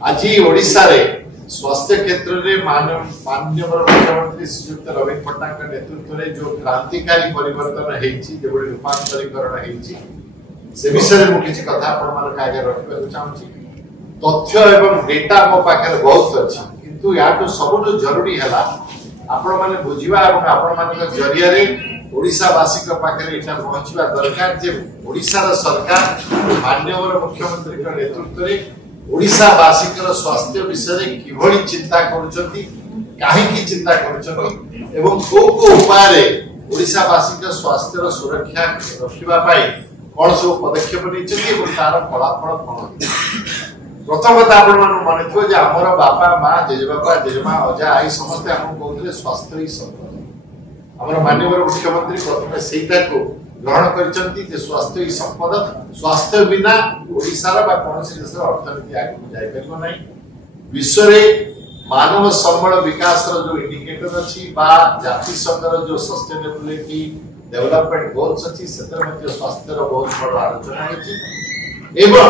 आज ओडिशा रे स्वास्थ्य क्षेत्र में माननीय मुख्यमंत्री श्रीयुक्त नवीन पट्टनायक नेतृत्व में जो क्रांतिकारी परिवर्तन होती जो रूपांतरीकरण से विषय में किसी कथा आपण आगे रखा चाहूँगी। तथ्य एवं डेटा मो पाखे बहुत अच्छी किंतु या सब जरूरी है आपण मैंने बुझा और आपण मान जरिया ओडिशावासी पाखे यहाँ पहुंचवा दरकार जे ओडिशार सरकार माननीय मुख्यमंत्री नेतृत्व में ओडिशावासी स्वास्थ्य विषय किभली चिंता करुछंती काहेकि चिंता करुछंती एवं को उपाय ओडिशावासी स्वास्थ्य सुरक्षा रखिबा पाई कौन सब पदक्षेप नहीं और तार फलाफल कौन। प्रथम कथा आपण मन थो जे हमर बापा माँ जेजेबापा जेजेमा अजा आई समस्ते हमको कहते स्वास्थ्य ही संपद। हमर माननीय मुख्यमंत्री प्रथम सेटा को ग्रहण करचंती जे स्वास्थ्य ही संपद। स्वास्थ्य बिना ओडिशार बा कोनसी देशर अर्थनीति आगे जाय परिबो नै। विश्व रे मानव संबल विकास रो जो इंडिकेटर अछि बा जाति संघर जो सस्टेनेबिलिटी डेवलपमेंट गोल्स अछि सेतर मध्ये स्वास्थ्य रो बहुत बड़ आलोचना अछि। एवं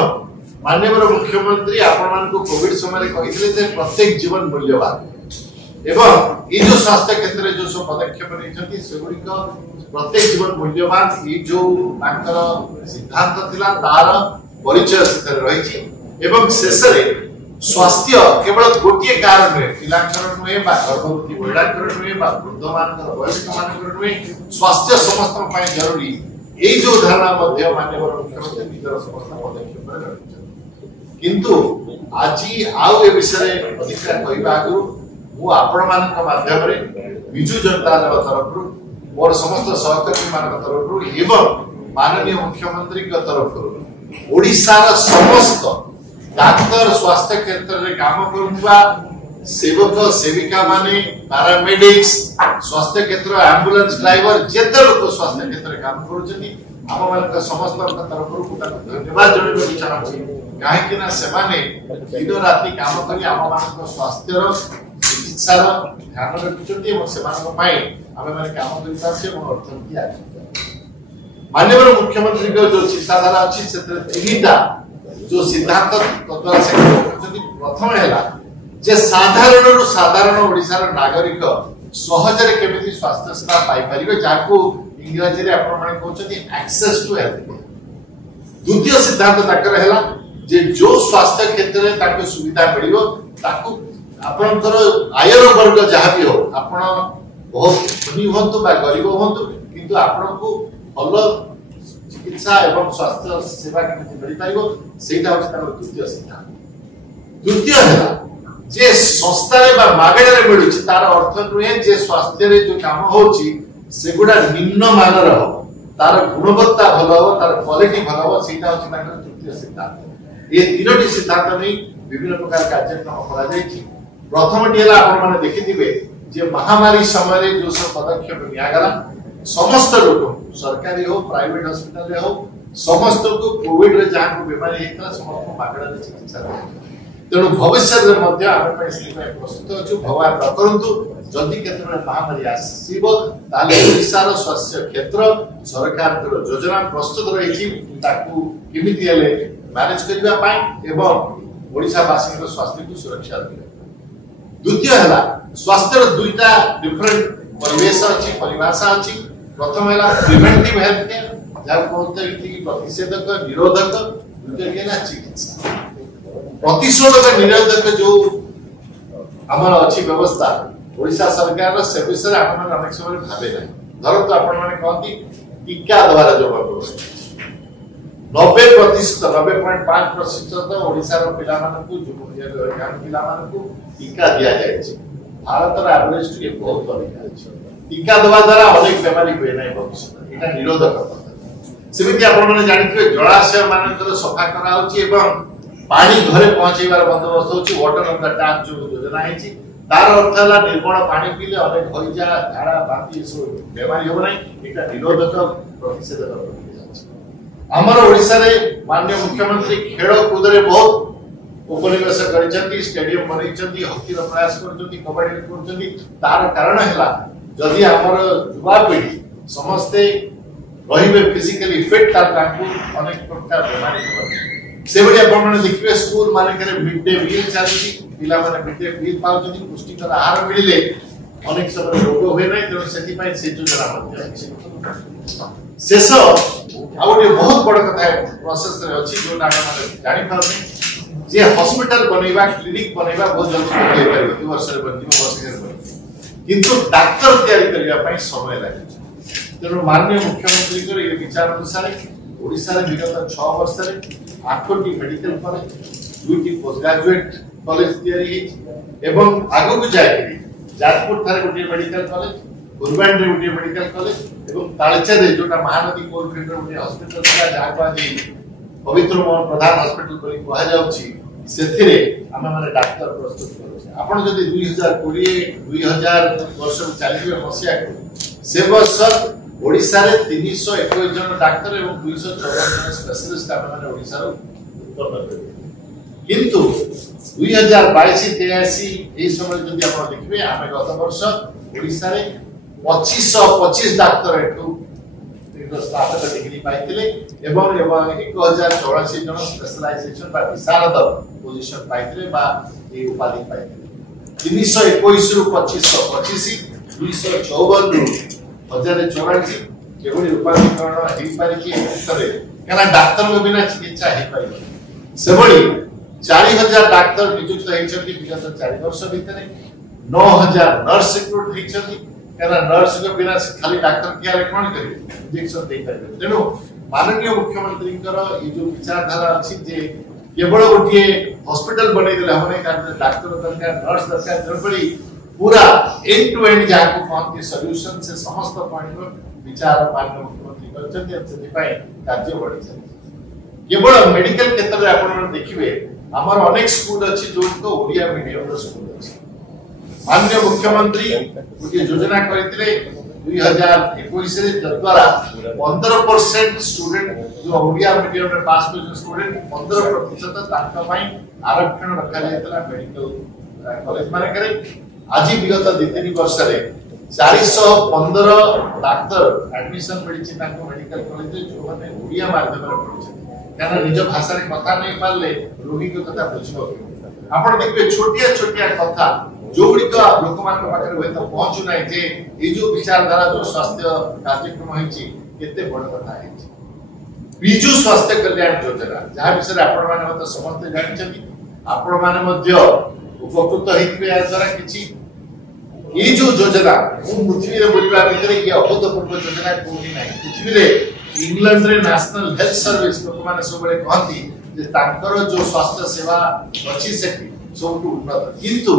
माननीय मुख्यमंत्री आपण मान को कोविड समय कहिथिले जे प्रत्येक जीवन मूल्यवान एवं ये जो स्वास्थ्य क्षेत्र में जो सब पदक्षेप नहीं सेगुड़िक प्रत्येक जीवन मूल्यवान ये जो सिद्धांत थिला तार परिचय से रही एवं शेष स्वास्थ्य केवल गोटे कारण नुहे पिलांकर नुहे गर्भवती महिलांकर नुहे वृद्ध मान वयस्क मान नुहे स्वास्थ्य समस्त जरूरी यही जो धारणा माननीय मुख्यमंत्री निजर समस्त पदक्षेप किंतु आज आउ ए विषय अधिक कहवा आगु मु आपण मानक माध्यम रे बिजु जनता दल तरफ मोर समस्त सहकर्मी मानक तरफ एवं माननीय मुख्यमंत्री के तरफ ओडिशार समस्त डाक्टर स्वास्थ्य क्षेत्र में काम करुवा सेवक सेविका माने पैरामेडिक्स स्वास्थ्य क्षेत्र एम्बुलेंस ड्राइवर जेते लोक स्वास्थ्य क्षेत्र में काम करूछनी हम मानक समस्त तरफ धन्यवाद जणाइबा चाहूछी काहे कि सेमाने दिन राति काम करी हम मानक स्वास्थ्य चिकित्सार ध्यान रखुଛନ୍ତି ଏବଂ ସେମାନଙ୍କ ପାଇଁ ଆମେ ମାନେ କାମ କରିପାରୁଛେ ଏବଂ ଅର୍ଥନୀତି ଆଗକୁ। माननीय मुख्यमंत्री को जो चिंताधारा अच्छी से तीनटा जो सिद्धांत तत्व से कहते प्रथम है जे साधारण साधारण ओडिशार नागरिक सहजरे केमिति स्वास्थ्य सेवा पाई परिबे जाको इंग्रजी रे आपण माने कहउछथि एक्सेस टू हेल्थ केयर। द्वितीय सिद्धांत ताकर हैला जे जो स्वास्थ्य क्षेत्र में ताको सुविधा मिलिबो ताको आपनकर आयर वर्ग जहाँ भी हो आपण बहुत धनी होंतु बा गरीब होंतु किंतु आपण को भल चिकित्सा एवं स्वास्थ्य सेवा केमिति मिल पाइबो सेटा होछि तार द्वितीय सिद्धांत। तृतीय है जे संस्था रे बा मागणा रे मिलुछि तार अर्थ नुहे जे स्वास्थ्य रे जो काम होछि सेगुडा निम्न मानर हो तार गुणवत्ता भल हो तार क्वालिटी भल हो सेटा होछि तार तृतीय सिद्धांत। ये तीनोटी सिद्धांत नै विभिन्न प्रकार कार्यक्रम करा जायछि। प्रथम टी आपण माने देखिथिबे जे महामारी समय रे जो सब पदक्षेप लिया गला समस्त लोक सरकारी हो प्राइवेट हॉस्पिटल रे हो समस्त को कोविड रे जहां को बीमारी हेतला समस्त को मागणा चिकित्सा तेणु भविष्य रे मध्य आमे पे से प्रस्तुत अछि भगवान न करंतु जल्दी क्षेत्र में महामारी आसीबो ताले ओडिशार स्वास्थ्य क्षेत्र सरकार को योजना प्रस्तुत रही ताकू किमिति हेले मैनेज करबा पाई एवं ओडिशा वासी को स्वास्थ्य को सुरक्षा देबा। द्वितीय है स्वास्थ्य दुईटा डिफरेंट परिवेश अच्छी परिभाषा अच्छी। प्रथम है प्रिवेंटिव हेल्थ केयर जहाँ कहते हैं प्रतिषेधक निरोधक द्वितीय है चिकित्सा। प्रतिषेधक निरोधक जो आमर अच्छी व्यवस्था ओडिशा सरकार से विषय आप अनेक समय भावे ना धर तो आपण मैंने कहती टीका द्वारा जो व्यवस्था 90% 90.5% ओडिशार पिला मानकु पिला मानकु टीका दिया जाय छै। भारत रा एवरेज के बहुत अधिक अछि। टीका दवा द्वारा अनेक बीमारी होय नै भविष्य एटा निरोधक पद्धति। सेमिति आपण माने जानिथिबे जलाशय मानकर सफा करा होछि एवं पानी घरे पहुंचेबार बंदोबस्त होछि वाटर ऑन द टैप जो योजना है छी तार अर्थ है निर्मल पानी पीले अनेक हइजा झाड़ा बांती सब बीमारी हो नै एटा निरोधक प्रतिषेधक आमर ओडिशा रे माननीय मुख्यमंत्री खेल कूद रे बहुत उपनिवेश करिसेंती स्टेडियम बनैसेंती हॉकी रो प्रयास करछंती कबड्डी करछंती तार कारण हैला जदि आमर युवा पीढ़ी समस्ते रहिबे फिजिकली फिट तार ताकू अनेक प्रकार बीमारी हो से बड़ी आपण माने देखिबे स्कूल माने करे मिड डे मील चलती पिला माने मिड डे मील पाउछन पुष्टिकर आहार मिलिले अनेक समय रोग होय नै तेणु सेति पय से योजना मध्य शेष आउटे बहुत बड़ कथा प्रोसेस रे अछि जो नाम माने जानि पाउने जे हॉस्पिटल बनेबा क्लिनिक बनेबा बहुत जल्दी बनै पारिबो 2 वर्ष रे बनिबो वर्ष रे बनिबो किंतु डाक्टर तैयारी करिया पय समय लागे तेणु माननीय मुख्यमंत्री को ये विचार अनुसार ओडिसा रे विगत 6 वर्ष रे 8टी मेडिकल कॉलेज 2टी पोस्ट ग्रेजुएट कॉलेज तैयारी एवं आगो को जाय जाजपुर थारे गोटे मेडिकल कॉलेज उर्बान रे गोटे मेडिकल कॉलेज एवं तालचा रे जोटा महानदी कोलफील्ड रे गोटे हॉस्पिटल था जहा को आज पवित्र मोहन प्रधान हॉस्पिटल बोली कहा जाउची सेथिरे हम माने डॉक्टर प्रस्तुत करू आपण जदी 2020 2000 वर्ष चलिबे मसिया से वर्ष ओडिसा रे 321 जन डॉक्टर एवं 254 जन स्पेशलिस्ट हम माने ओडिसा रो उत्पन्न करबे किंतु 2022 83 ए समय जदी आपण देखबे हम गत वर्ष ओडिसा रे 2525 डॉक्टर एठू स्नातक डिग्री पाइतिले एवं 1084 जन स्पेशलाइजेशन बा विशारद पोजीशन पाइतिले बा ए उपाधि पाइतिले 321 रु 2525 254 रु 1084 केवल उपाधिकरण हेई पारि कि भितरे कना डॉक्टर के बिना चिकित्सा हेई पारि सेबडी 4000 डॉक्टर नियुक्त हेइछथि विगत 4 वर्ष भितरे 9000 नर्स रिक्रूट हेइछथि कना नर्स के बिना खाली डॉक्टर किया कोन करिवे इंजेक्शन दे पारिबे तेनु माननीय मुख्यमंत्री ये जो विचारधारा अछि जे केवल गोटे हॉस्पिटल बनै देले हमने कारण डॉक्टर दरकार नर्स दरकार जबड़ी पूरा एंड टू एंड जाको कहते सॉल्यूशन से समस्त पॉइंट पर विचार माननीय मुख्यमंत्री करछथि सेति पय कार्य बढ़ि छै केवल मेडिकल क्षेत्र रे आपण देखिबे हमर अनेक स्कूल अछि जो को ओडिया मीडियम रो स्कूल अछि माननीय मुख्यमंत्री गोटे योजना करथिले 2021 रे द्वारा 15% स्टूडेंट जो ओडिया मीडियम रे पास कर स्टूडेंट 15% ताका पय आरक्षण रखा जायतला मेडिकल कॉलेज माने करे आज विगत 2-3 वर्ष रे 415 डॉक्टर एडमिशन मिलिछि ताको मेडिकल कॉलेज रे जो माने ओडिया माध्यम रे पढिछि कारण निज भाषा रे कथा नै पारले रोगी को कथा बुझिबो आपण देखबे छोटिया छोटिया कथा जोड़ी का लोक मान पाखरे होय त पहुंचु नै जे ए जो विचारधारा जो स्वास्थ्य कार्यक्रम होइछि केते बड़ कथा है बिजु स्वास्थ्य कल्याण योजना जहा विषय आपण माने मत समस्त जानि छथि आपण माने मध्य उपकृत हेतिबे या द्वारा किछि ए जो योजना पृथ्वी रे बोलिबा भितरे ये अभूतपूर्व योजना कोनी नै पृथ्वी रे इंग्लैंड रे नेशनल हेल्थ सर्विस लोक माने सबले कहती जे तांकर जो स्वास्थ्य सेवा अछि सेठी सबटु उन्नत किंतु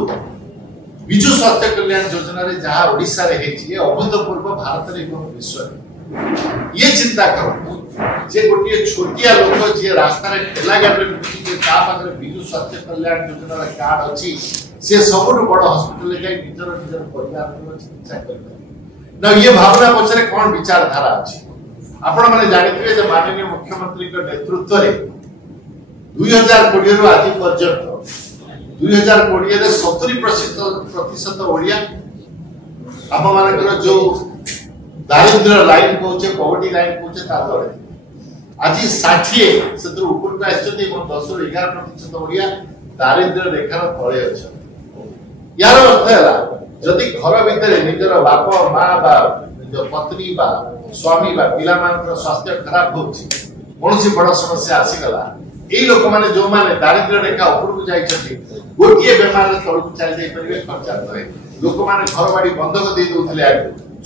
बिजु स्वास्थ्य कल्याण योजना रे जहा ओडिसा रे हेछि अभूतपूर्व भारत रे एवं विश्व रे ये चिंता करो जे गोटे छोटिया लोक जे रास्ता रे ठेला गाड़ी रे जे ता पाखरे बिजु स्वास्थ्य कल्याण योजना रे कार्ड अछि से सबटु बड़ हॉस्पिटल ले जाई निजर परिवार रो चिकित्सा करबे ना ये भावना पछरे कोन विचारधारा अछि आपण माने जानिथिबे जे माननीय मुख्यमंत्री के नेतृत्व रे 2020 रु आज पर्यंत 2020 रे 70% ओडिया हम मानकर जो दारिद्र्य लाइन पहुंचे पॉवर्टी लाइन पहुंचे ता तळे आज 60 सेतर ऊपर का आछथि 10 रु 11% ओडिया दारिद्र्य रेखार तळे अछि यार अर्थ हैला जदि घर भीतर निजर बाप मां बा निज पत्नी बा स्वामी बा पिला मान स्वास्थ्य खराब होछि कोनसी बड़ समस्या आसी गला ए लोक माने जो माने दारिद्र्य रेखा ऊपर को जाई छथि गोटिए बेमार तळु चल जाई परिवे खर्चा करे लोक माने घर बाड़ी बंधक दे दोथले आ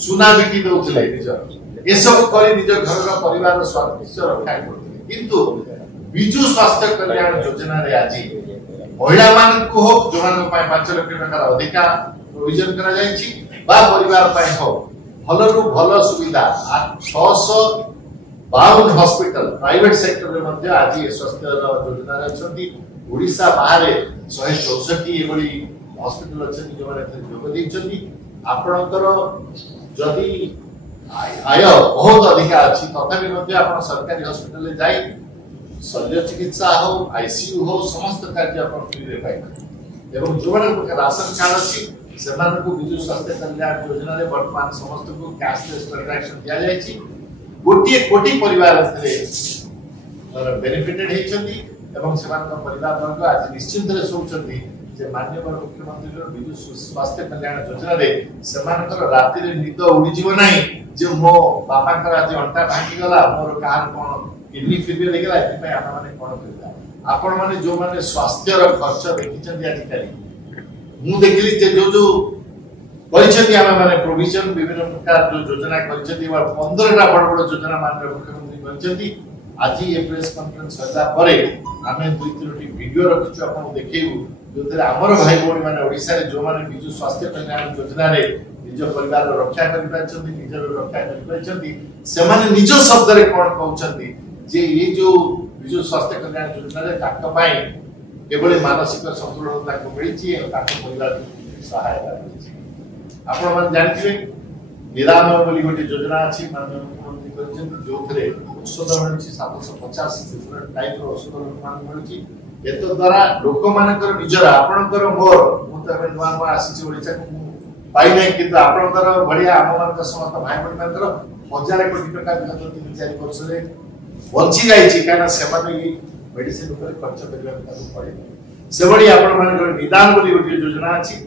सुना बिकी दोथले निज ए सब करी निज घर रो परिवार रो स्वास्थ्य रक्षा करथि किंतु बिजु स्वास्थ्य कल्याण योजना रे आजी महिला मान को हो जो मान पाए 5 लाख टका अधिकार प्रोविजन करा जाई छी बा परिवार पाए हो भलो रु भलो सुविधा 652 हॉस्पिटल प्राइवेट सेक्टर रे मध्य आज स्वास्थ्य योजना रे छथि ओडिसा बाहर 164 एबडी हॉस्पिटल अछि जो माने जोग दै छथि आपनकर जदी आय बहुत अधिक अछि तथापि मध्य आपण सरकारी हॉस्पिटल रे जाई शल्य चिकित्सा हो आईसीयू हो समस्त कार्य आपण फ्री रे पाइबे एवं जो माने राशन कार्ड अछि सेमान को बिजु स्वास्थ्य कल्याण योजना रे वर्तमान समस्त को कैशलेस ट्रांजैक्शन दिया जायछि गोटिए कोटी परिवार रे बेनिफिटेड हेछथि एवं सेमानक परिवार वर्ग आज निश्चिंत रे सोचନ୍ତି जे माननीय मुख्यमंत्री विजु स्वास्थ्य कल्याण योजना रे सेमानकर राति रे निद उड़ी जीव नाही जे मो बापा कर आज अंटा भांगी गला मोर कार कोन किडनी फेलियर हे गला एति पय आपण माने कोन करबा आपण माने जो माने स्वास्थ्य रो खर्च देखिचंदी आज काली मु देखली जे जो परिचय आम माने प्रोविजन विभिन्न प्रकार जो योजना परिचय 15टा बड़ बड़ योजना माननीय मुख्यमंत्री परिचय आज ये प्रेस कॉन्फ्रेंस होला परे आमे दुई तीनटी वीडियो रखिछु आपन देखैबु जोते हमर भाई भौणी माने ओडिसा रे जो माने बिजु स्वास्थ्य कल्याण योजना रे निज परिवार रक्षा करि पाछन्ती निजर रक्षा करि पाछन्ती से माने निज शब्द रे कोन कहउछन्ती जे ये जो बिजु स्वास्थ्य कल्याण योजना रे ताक पाई केवल मानसिक संतुलनता को मिलिछि और ताक परिवार सहायता मिलिछि आपण मन जानथिबे निरामय बोली गोटे योजना अछि माननीय मुख्यमंत्री कहछन्ती जोथरे औषध मिलछि 750 डिफरेंट टाइप रो औषध मान मिलछि एतो द्वारा लोक मानकर निजरा आपनकर मोर मुतबे नवा नवा आसी ओडिसा को पाई नै किंतु आपनकर बढ़िया हम मानक समस्त भाई बहन मानकर 1000 कोटी टका विगत 3-4 वर्ष रे बंची जाईछि काना सेमाने ई मेडिसिन ऊपर खर्च करबा ताकू पड़े से बड़ी आपण मानकर निदान बोली गोटे योजना अछि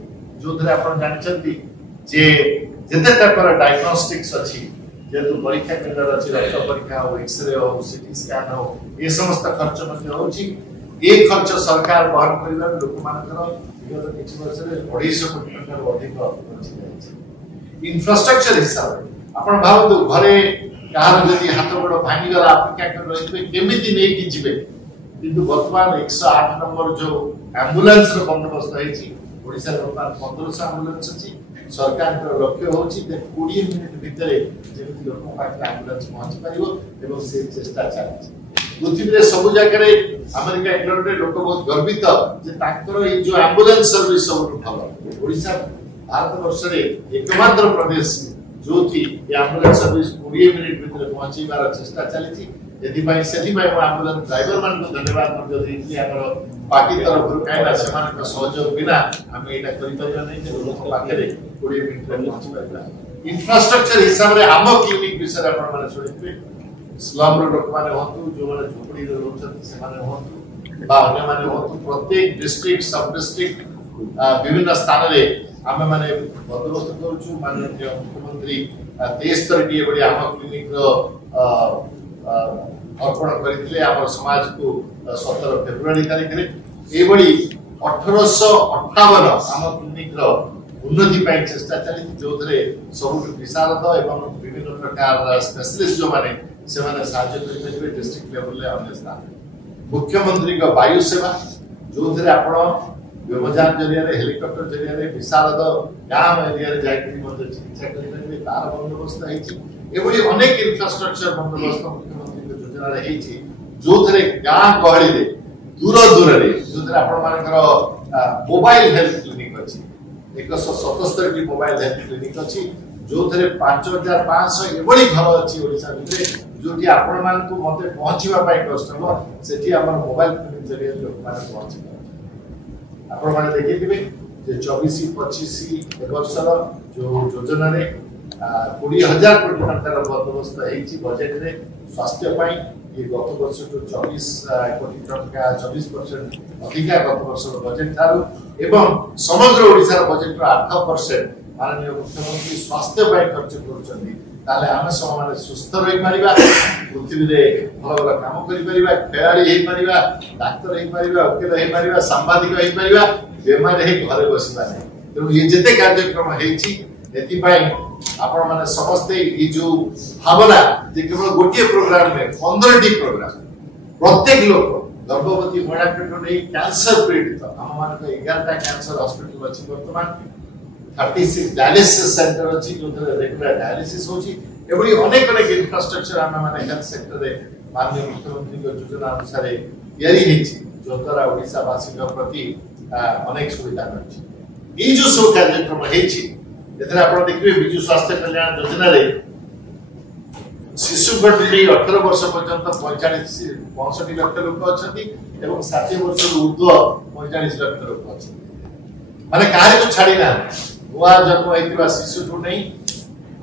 जोथरे आपण जानिछन्ती जे जते तकर डायग्नोस्टिक्स अछि जेतु परीक्षा केंद्र अछि रक्त परीक्षा हो एक्सरे हो सीटी स्कैन हो ये समस्त खर्च मध्ये होछि ए खर्च सरकार वहन करिला लोक मानकर विगत किछि वर्ष रे 250 कोटी टका अधिक बंची जाईछि इंफ्रास्ट्रक्चर हिसाब आपण भाबु घरे कार जदी हाथ गोड़ भांगी गला अपेक्षा कर रहिबे केमिति नै कि जिबे किंतु वर्तमान 108 नंबर जो एम्बुलेंस रो बंदोबस्त हैछि ओडिसा रे वर्तमान 1500 एम्बुलेंस अछि सरकार को लक्ष्य होछि जे 20 मिनिट भितरे जेति लोक पाखे एम्बुलेंस पहुंच परिबो एवं से चेष्टा चालिछि पृथ्वी रे सब जगह रे अमेरिका इंग्लैंड रे लोक बहुत गर्वित जे ताकर ए जो एम्बुलेंस सर्विस सब भलो ओडिसा भारत वर्ष रे एकमात्र प्रदेश जो थी ए एम्बुलेंस सर्विस 20 मिनिट भितरे पहुंचीबार चेष्टा चालिछि यदि भाई सेठी भाई एम्बुलेंस ड्राइवर मान को धन्यवाद मध्ये देछि हमर पार्टी तरफ रु काइना सेमान सहयोग बिना हम एटा करि परिबा नै जे लोक पाखे 20 मिनिट रे पहुंची परिबा इंफ्रास्ट्रक्चर हिसाब रे आम क्लिनिक विषय आपण माने सुनिबे स्लम रो लोक माने होतु जो माने झोपड़ी रे रहउछन से माने होतु बा अन्य माने होतु प्रत्येक डिस्ट्रिक्ट सब डिस्ट्रिक्ट विभिन्न स्थान रे आमे माने बंदोबस्त करूछु माननीय मुख्यमंत्री 23 टी बडी आम क्लिनिक रो अर्पण करथिले हमर समाज को 17 फेब्रुआरी तारिख रे ए बडी 1858 आम क्लिनिक रो उन्नति पाई चेष्टा चली जोथरे सब विशारद एवं विभिन्न प्रकार स्पेशलिस्ट जो माने से माने सहायता करिबे डिस्ट्रिक्ट लेवल ले अन्य स्थान मुख्यमंत्री का वायु सेवा जोथरे आपण व्यवजान जरिया रे हेलीकॉप्टर जरिया रे विशारद गाम एरिया रे जाय कि मते चिकित्सा करिबे तार बंदोबस्त हैछि एबडी अनेक इंफ्रास्ट्रक्चर बंदोबस्त मुख्यमंत्री के योजना रे हैछि जोथरे गाम गहली रे दूर दूर रे जोथरे आपण मानकर मोबाइल हेल्थ क्लिनिक अछि 177 टी मोबाइल हेल्थ क्लिनिक अछि जोथरे 5500 एबडी घर अछि ओडिसा भितरे जोटी आपण मान को मते पहुंचीबा पाई कष्ट हो सेठी हमर मोबाइल क्लिनिक जरिया लोक मान पहुंची आपण माने देखिथिबे जे 24-25 वर्षर जो योजना रे 20000 कोटी टका बंदोबस्त हैछि बजट रे स्वास्थ्य पाई ये गत वर्ष तो 24 कोटी टका 24% अधिक गत वर्ष बजट थारु एवं समग्र ओडिसा बजट रो 8% माननीय मुख्यमंत्री स्वास्थ्य पाई खर्च करूछन्ती ताले आमे सब माने सुस्थ रहि परिबा पृथ्वी रे भल भल काम करि परिबा खेलाड़ी हे परिबा डाक्टर हे परिबा वकील हे परिबा सांबादिक हे परिबा बेमार हे घरे बसिबा नै तो ये जते कार्यक्रम हेछि एति पाई आपण माने समस्त ई जो भावना जे केवल गोटिए प्रोग्राम में 15 टी प्रोग्राम प्रत्येक लोक गर्भवती महिला को नै कैंसर पीड़ित हम मान को 11 टा कैंसर हॉस्पिटल अछि वर्तमान 36 डायलिसिस सेंटर अछि जो रेगुलर डायलिसिस होछि एबडी अनेक अनेक इंफ्रास्ट्रक्चर हम माने हेल्थ सेक्टर रे माननीय मुख्यमंत्री को योजना अनुसार तयारी हेछि जो द्वारा ओडिसा वासी के प्रति अनेक सुविधा मिलछि ई जो सब कार्यक्रम हेछि एतरा आपण देखिबे बिजु स्वास्थ्य कल्याण योजना रे शिशु गठरी 18 वर्ष पर्यंत 65 लाख लोक अछंती एवं 60 वर्ष ऊर्ध्व 45 लाख लोक अछंती माने काहे को छाडी ना हुआ जन्म हेतिबा शिशु ठु नै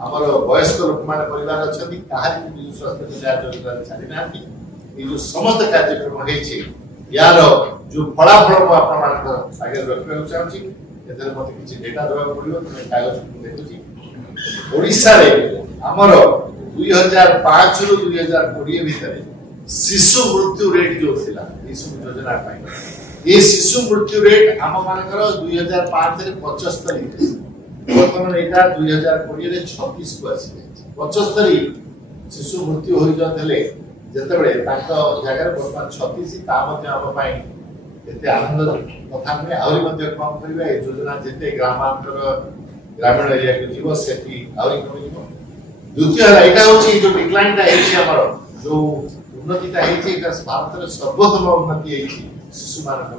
हमर वयस्क लोक माने परिवार अछंती काहे को बिजु स्वास्थ्य कल्याण योजना छाडी नांती ई जो समस्त कार्यक्रम हेछि यार जो फलाफल मु आपण मानक आगे रखिବାକୁ चाहूची एथरे मते किछि डेटा देबा पड़ियो तमे कागज देखुची ओडिसा रे हमर 2005 रु 2020 भितरे शिशु मृत्यु रेट जो थिला शिशु योजना पाई ये शिशु मृत्यु रेट हम मानकर 2005 रे 75 वर्तमान एटा 2020 रे 36 को आसी 75 शिशु मृत्यु होई जतले जेतेबेले ताको जगह वर्तमान 36 ता मध्ये हम पाई एते आनंद कथा में आउरी मध्ये कम करिबा ए योजना जेते ग्रामांतर ग्रामीण एरिया के जीव सेठी आउरी कमिबो द्वितीय एटा होची जो डिक्लाइन ता हेछि हमर जो उन्नति ता हेछि भारत रे सर्वोत्तम उन्नति हेछि शिशु मानक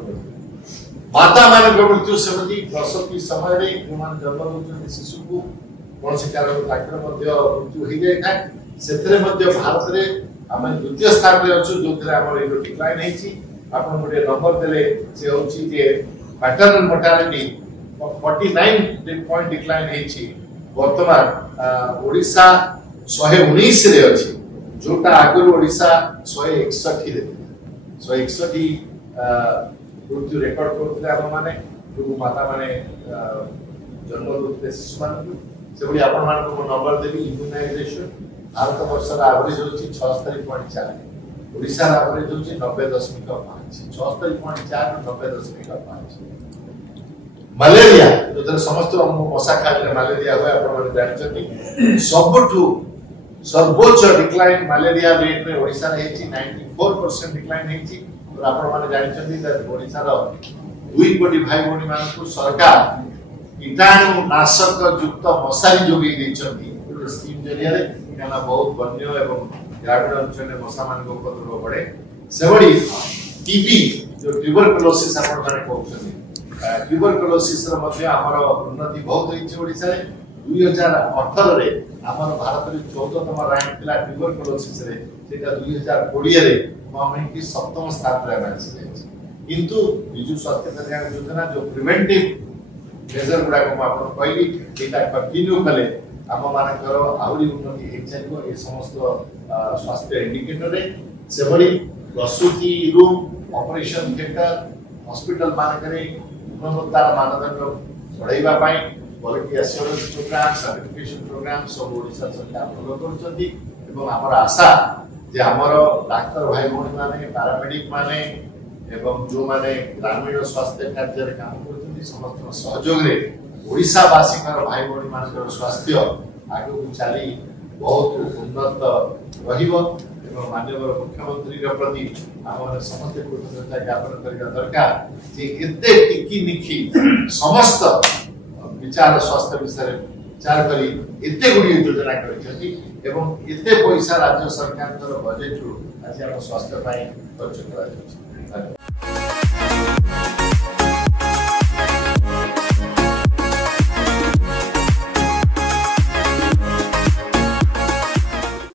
माता मानक मृत्यु समिति प्रसव समय रे ह्यूमन जन्म होउछन शिशु को कौन से कारण डाक्टर मध्ये मृत्यु हो जाय था सेतरे मध्ये भारत रे हम द्वितीय स्थान रे अछु जोथरे हमर ए डिक्लाइन हेछि आपण गोटे नंबर देले से होछि जे पैटर्नल मोर्टालिटी 49 पॉइंट डिक्लाइन हेछि वर्तमान ओडिसा 119 रे अछि जोटा आगुर ओडिसा 161 रे 161 मृत्यु रेकॉर्ड करते हम माने जो माता माने जन्म होते शिशु मान से बड़ी आपण मान को नंबर देबी इम्यूनाइजेशन भारत वर्ष रा एवरेज होची 76.4 ओडिसा रा एवरेज होची 90.5 76.4 90.5 मलेरिया जो समस्त मशा खाले मलेरिया हुए आपण माने जानछथि सबठु सर्वोच्च डिक्लाइन मलेरिया रेट में ओडिसा रे हेची 94% डिक्लाइन हेची और आपण माने जानछथि ओडिसा रो 2 कोटी भाई भौणी मान को सरकार कीटाणु नाशक युक्त मशारी जोगी दैछथि स्कीम जरिया रे काना बहुत वन्य एवं ग्रामीण अंचल में मशा मान को उपद्रव बढ़े सेबडी टीबी जो ट्यूबरकुलोसिस आपण माने कहउछथि ट्यूबरकुलोसिस रो मध्ये हमर उन्नति बहुत होइछ ओडिसा रे 2018 रे हमर भारत रे 14तम रैंक थिला ट्यूबरकुलोसिस रे सेटा 2020 रे हम की 7म स्थान रे आछि किंतु बिजु स्वास्थ्य कल्याण योजना जो प्रिवेंटिव मेजर गुडा को आपण कहली एटा कंटिन्यू कले हम मानकर आउरी उन्नति हे चाहिबो ए समस्त स्वास्थ्य इंडिकेटर रे सेबडी प्रसूति रूम ऑपरेशन थिएटर हॉस्पिटल मानकरे गुणवत्ता मानदंड बढ़ाइबा पाई quality assurance programme certification programme सब ओडिसा सरकार फॉलो करछथि एवं हमर आशा जे हमर डाक्टर भाई भौणी माने पैरामेडिक माने एवं जो माने ग्रामीण स्वास्थ्य कार्य रे काम करछथि समस्त सहयोग रे ओडिसा वासी भाई भौणी मानकर स्वास्थ्य आगे को चली बहुत उन्नत रहिबो एवं माननीय मुख्यमंत्री के प्रति हमर समस्त कृतज्ञता ज्ञापन करिया दरकार जे एते टिकी निखी समस्त विचार स्वास्थ्य विषय विचार करी एते गुडी योजना करिसेथि एवं एते पैसा राज्य सरकार बजेट रु आज हम स्वास्थ्य पाई खर्च करा जाय।